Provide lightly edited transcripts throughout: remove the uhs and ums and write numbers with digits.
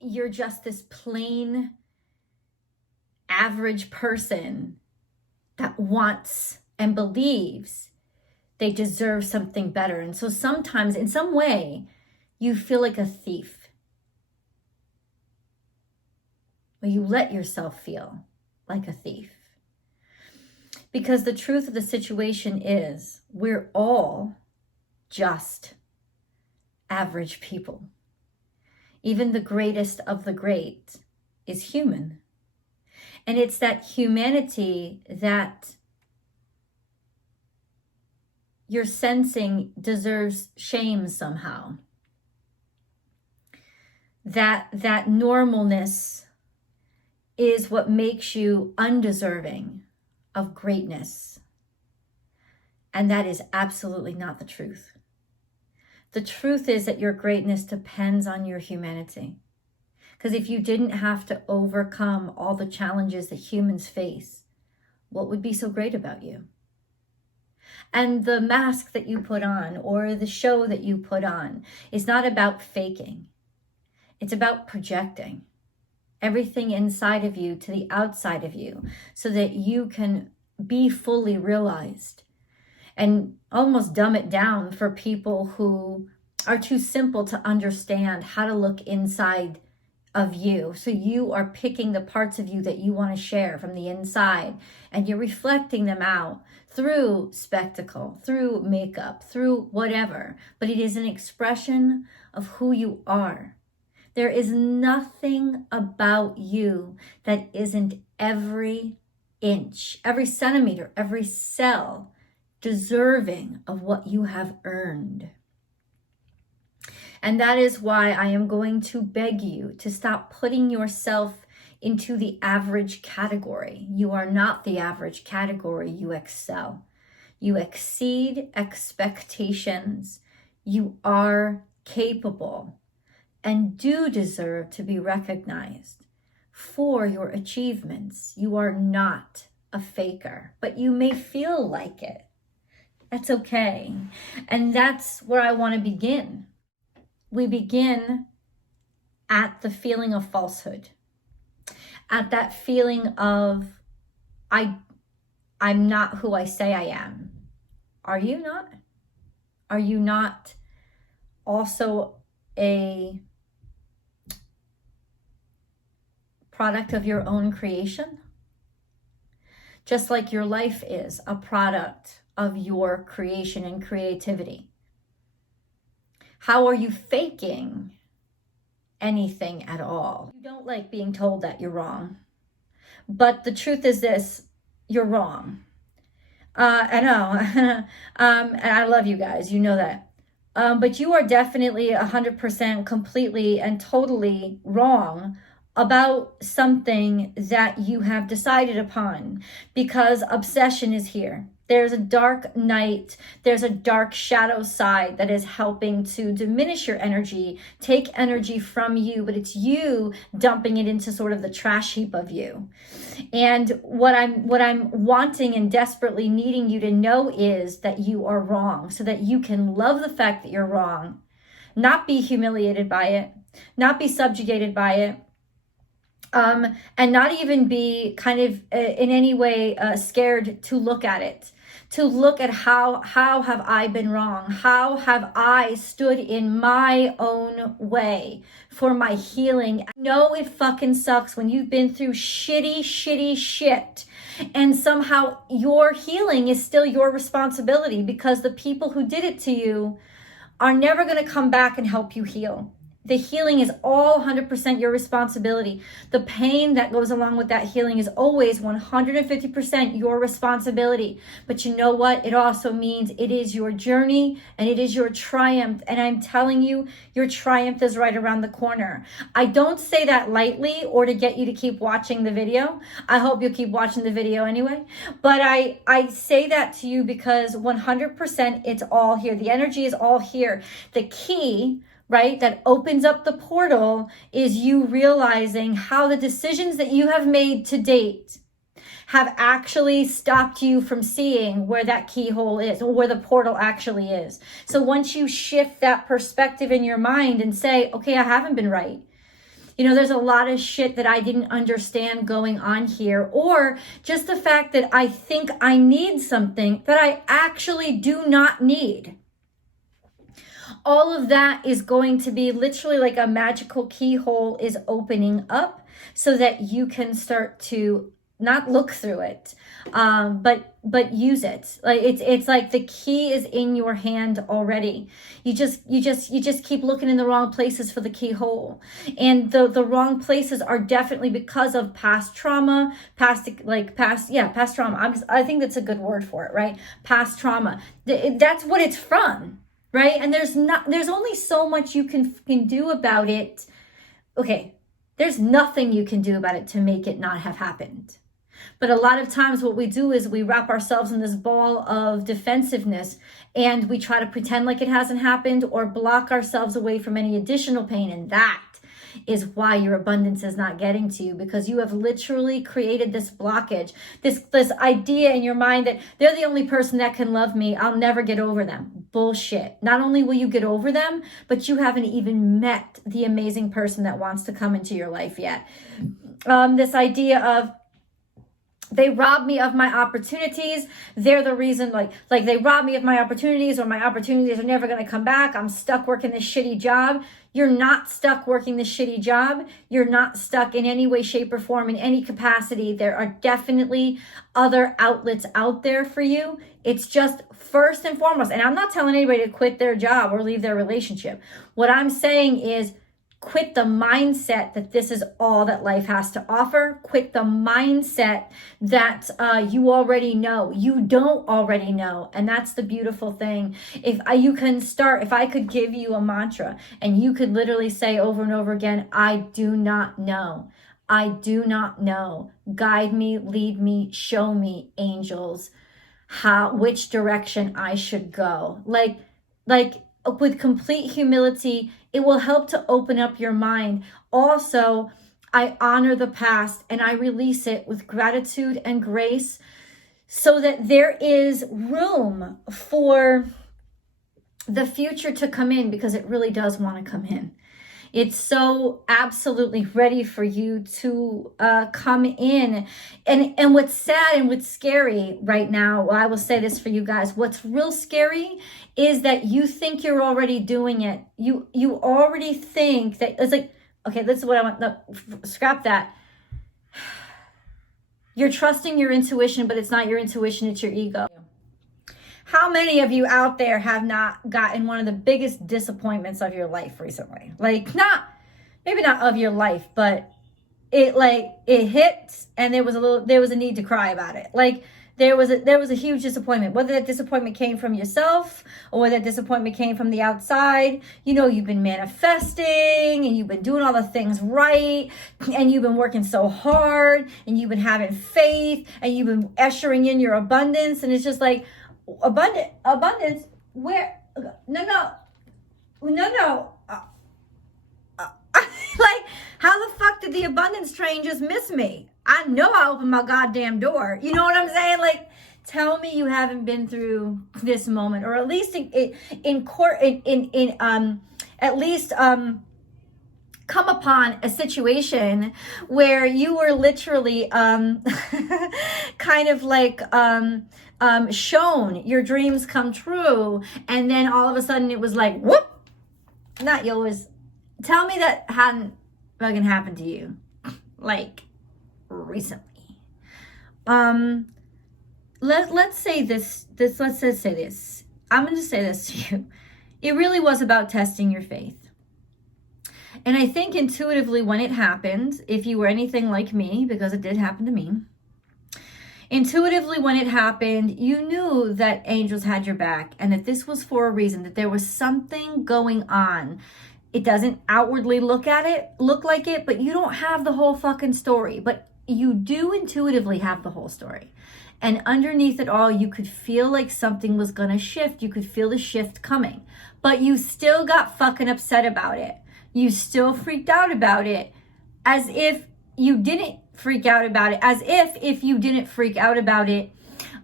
you're just this plain average person that wants and believes they deserve something better. And so sometimes, in some way, you feel like a thief. Or you let yourself feel like a thief. Because the truth of the situation is, we're all just average people. Even the greatest of the great is human. And it's that humanity that you're sensing deserves shame somehow. That normalness is what makes you undeserving of greatness. And that is absolutely not the truth. The truth is that your greatness depends on your humanity. Because if you didn't have to overcome all the challenges that humans face, what would be so great about you? And the mask that you put on or the show that you put on is not about faking. It's about projecting everything inside of you to the outside of you so that you can be fully realized, and almost dumb it down for people who are too simple to understand how to look inside of you. So you are picking the parts of you that you want to share from the inside, and you're reflecting them out through spectacle, through makeup, through whatever. But it is an expression of who you are. There is nothing about you that isn't every inch, every centimeter, every cell deserving of what you have earned. And that is why I am going to beg you to stop putting yourself into the average category. You are not the average category. You excel. You exceed expectations. You are capable and do deserve to be recognized for your achievements. You are not a faker, but you may feel like it. That's okay. And that's where I want to begin. We begin at the feeling of falsehood, at that feeling of, I'm not who I say I am. Are you not? Are you not also a product of your own creation? Just like your life is a product of your creation and creativity. How are you faking anything at all? You don't like being told that you're wrong. But the truth is this, you're wrong. I know. And I love you guys, you know that. But you are definitely 100% completely and totally wrong about something that you have decided upon, because obsession is here. There's a dark night, there's a dark shadow side that is helping to diminish your energy, take energy from you, but it's you dumping it into sort of the trash heap of you. And what I'm wanting and desperately needing you to know is that you are wrong, so that you can love the fact that you're wrong, not be humiliated by it, not be subjugated by it, and not even be kind of in any way scared to look at it, to look at how have I been wrong? How have I stood in my own way for my healing? I know it fucking sucks when you've been through shitty shit, and somehow your healing is still your responsibility, because the people who did it to you are never going to come back and help you heal. The healing is all 100% your responsibility. The pain that goes along with that healing is always 150% your responsibility. But you know what? It also means it is your journey and it is your triumph. And I'm telling you, your triumph is right around the corner. I don't say that lightly or to get you to keep watching the video. I hope you'll keep watching the video anyway. But I say that to you because 100% it's all here. The energy is all here. The key, right, that opens up the portal is you realizing how the decisions that you have made to date have actually stopped you from seeing where that keyhole is, or where the portal actually is. So once you shift that perspective in your mind and say, okay, I haven't been right. You know, there's a lot of shit that I didn't understand going on here, or just the fact that I think I need something that I actually do not need. All of that is going to be literally like a magical keyhole is opening up so that you can start to not look through it, but use it. Like it's like the key is in your hand already. You just keep looking in the wrong places for the keyhole, and the wrong places are definitely because of past trauma, past trauma. I think that's a good word for it, right? Past trauma. That's what it's from, right? And there's only so much you can do about it. Okay, there's nothing you can do about it to make it not have happened. But a lot of times what we do is we wrap ourselves in this ball of defensiveness, and we try to pretend like it hasn't happened or block ourselves away from any additional pain. And that is why your abundance is not getting to you, because you have literally created this blockage, this idea in your mind that they're the only person that can love me. I'll never get over them. Bullshit. Not only will you get over them, but you haven't even met the amazing person that wants to come into your life yet. This idea of, they rob me of my opportunities. They're the reason, like they rob me of my opportunities, or my opportunities are never going to come back. I'm stuck working this shitty job. You're not stuck working this shitty job. You're not stuck in any way, shape, or form, in any capacity. There are definitely other outlets out there for you. It's just first and foremost, and I'm not telling anybody to quit their job or leave their relationship. What I'm saying is, quit the mindset that this is all that life has to offer. Quit the mindset that you already know. You don't already know. And that's the beautiful thing. If I could give you a mantra and you could literally say over and over again, I do not know. I do not know. Guide me, lead me, show me, angels, which direction I should go. Like with complete humility, it will help to open up your mind. Also, I honor the past and I release it with gratitude and grace, so that there is room for the future to come in, because it really does want to come in. It's so absolutely ready for you to come in. And what's sad and what's scary right now, well, I will say this for you guys. What's real scary is that you think you're already doing it. You already think that it's like, okay, this is what I want. No, scrap that. You're trusting your intuition, but it's not your intuition, it's your ego. How many of you out there have not gotten one of the biggest disappointments of your life recently? Like, maybe not of your life, but it hit, and there was a need to cry about it. Like, there was a huge disappointment, whether that disappointment came from yourself or whether that disappointment came from the outside. You know, you've been manifesting and you've been doing all the things right, and you've been working so hard, and you've been having faith, and you've been ushering in your abundance, and it's just like, abundance, where, no. Like, how the fuck did the abundance train just miss me? I know I opened my goddamn door. You know what I'm saying? Like, tell me you haven't been through this moment, or at least come upon a situation where you were literally kind of like shown your dreams come true, and then all of a sudden it was like, whoop, not yours. Tell me that hadn't fucking happened to you, like, recently. Let's say this. Let's just say this. I'm going to say this to you. It really was about testing your faith. And I think intuitively when it happened, if you were anything like me, because it did happen to me, intuitively when it happened, you knew that angels had your back, and that this was for a reason, that there was something going on. It doesn't outwardly look like it, but you don't have the whole fucking story. But you do intuitively have the whole story. And underneath it all, you could feel like something was going to shift. You could feel the shift coming. But you still got fucking upset about it. You still freaked out about it, as if you didn't freak out about it. As if you didn't freak out about it,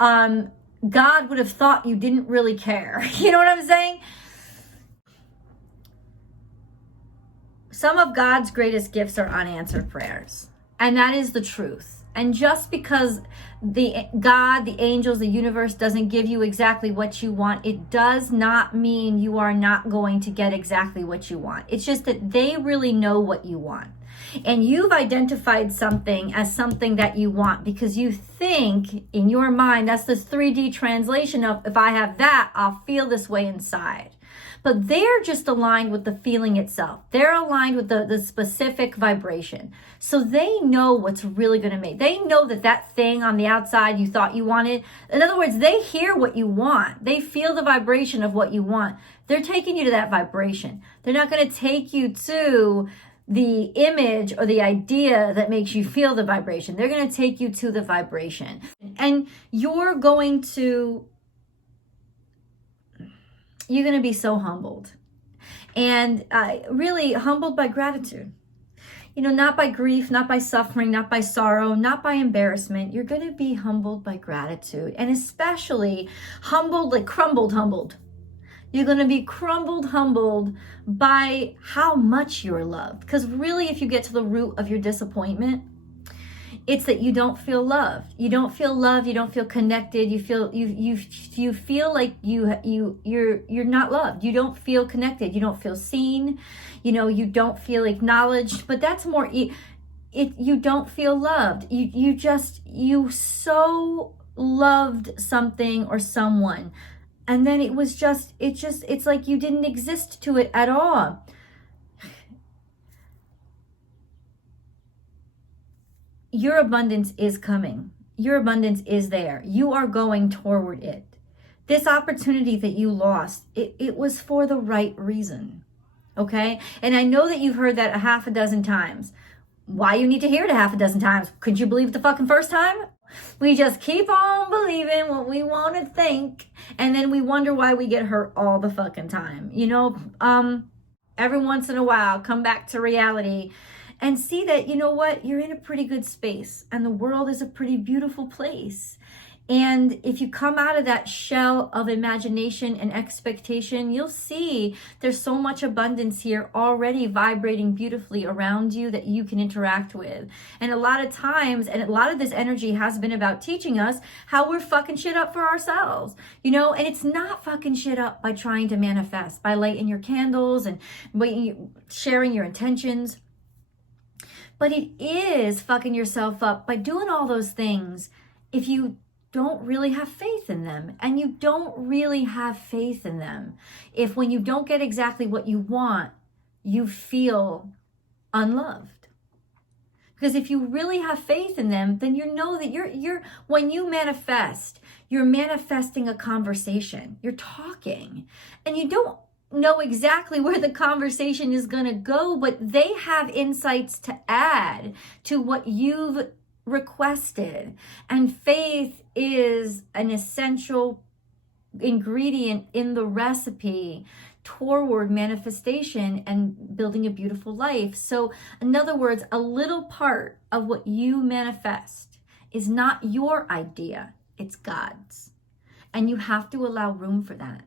God would have thought you didn't really care. You know what I'm saying? Some of God's greatest gifts are unanswered prayers. And that is the truth. And just because God, the angels, the universe doesn't give you exactly what you want, it does not mean you are not going to get exactly what you want. It's just that they really know what you want. And you've identified something as something that you want because you think in your mind, that's this 3D translation of, if I have that, I'll feel this way inside. But they're just aligned with the feeling itself. They're aligned with the specific vibration. So they know what's really going to make. They know that thing on the outside you thought you wanted. In other words, they hear what you want. They feel the vibration of what you want. They're taking you to that vibration. They're not going to take you to the image or the idea that makes you feel the vibration. They're going to take you to the vibration. And you're going to be so humbled, and really humbled by gratitude. Not by grief, not by suffering, not by sorrow, not by embarrassment. You're going to be humbled by gratitude, and especially humbled, like crumbled, humbled. You're going to be crumbled, humbled by how much you're loved. Because really, if you get to the root of your disappointment, it's that you don't feel loved. You don't feel loved. You don't feel connected. You feel like you're not loved. You don't feel connected. You don't feel seen. You don't feel acknowledged. But that's more. You don't feel loved. You so loved something or someone, and then it's like you didn't exist to it at all. Your abundance is coming. Your abundance is there. You are going toward it. This opportunity that you lost, it was for the right reason. Okay? And I know that you've heard that a half a dozen times. Why you need to hear it a half a dozen times? Couldn't you believe it the fucking first time? We just keep on believing what we want to think, and then we wonder why we get hurt all the fucking time. Every once in a while, come back to reality and see that, you're in a pretty good space, and the world is a pretty beautiful place. And if you come out of that shell of imagination and expectation, you'll see there's so much abundance here already vibrating beautifully around you that you can interact with. And a lot of times, and a lot of this energy has been about teaching us how we're fucking shit up for ourselves, and it's not fucking shit up by trying to manifest, by lighting your candles and sharing your intentions. But it is fucking yourself up by doing all those things if you don't really have faith in them. And you don't really have faith in them if, when you don't get exactly what you want, you feel unloved. Because if you really have faith in them, then you know that you're when you manifest, you're manifesting a conversation. You're talking, and you don't know exactly where the conversation is going to go, but they have insights to add to what you've requested. And faith is an essential ingredient in the recipe toward manifestation and building a beautiful life. So, in other words, a little part of what you manifest is not your idea, it's God's. And you have to allow room for that.